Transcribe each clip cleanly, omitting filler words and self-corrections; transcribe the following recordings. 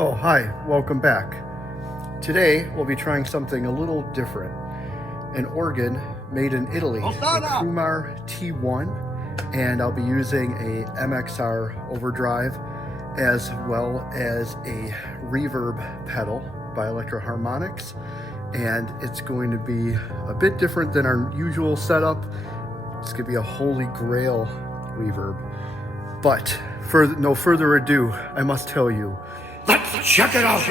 Oh, hi, welcome back. Today we'll be trying something a little different. An organ made in Italy, a Crumar T1, and I'll be using a MXR Overdrive as well as a reverb pedal by Electro-Harmonix, and it's going to be a bit different than our usual setup. It's going to be a Holy Grail reverb. But for no further ado, I must tell you, let's check it out.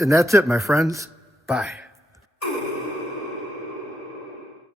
And that's it, my friends. Bye.